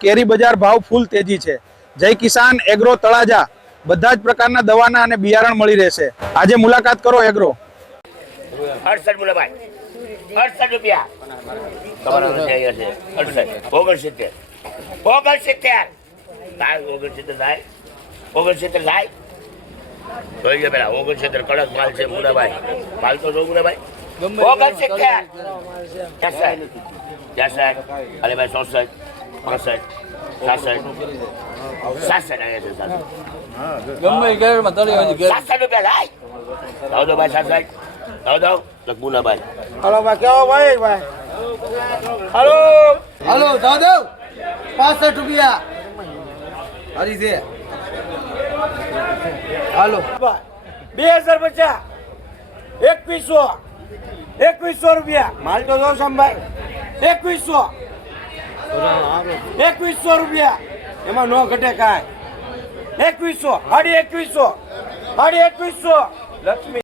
કેરી બજાર ભાવ ફૂલ તેજી છે। જય કિસાન એગ્રો તળાજા બધા જ પ્રકારના દવાના અને બિયારણ મળી રહેશે। આજે મુલાકાત કરો એગ્રો। 68 મુલાભાઈ 68 રૂપિયા તમારો છે 68 69 થાય 69 થાય જોઈ લે પેલા 69 કડક માલ છે મુલાભાઈ માલ તો જો મુલાભાઈ 69 અરે ભાઈ 64 65 67 આવ્યા છે ગમે ગેરમાં તળી હોય 67 રૂપિયા લાય દો ભાઈ 67 દો લખબુલાભાઈ હાલો ભાઈ કેવો ભાઈ હાલો હાલો દાદા 65 રૂપિયા હરી છે હાલો 2050 2100 રૂપિયા માલ તો જો સંભાઈ 2100 રૂપિયા એમાં નો ઘટે કાંઈ 2100 2100 લક્ષ્મી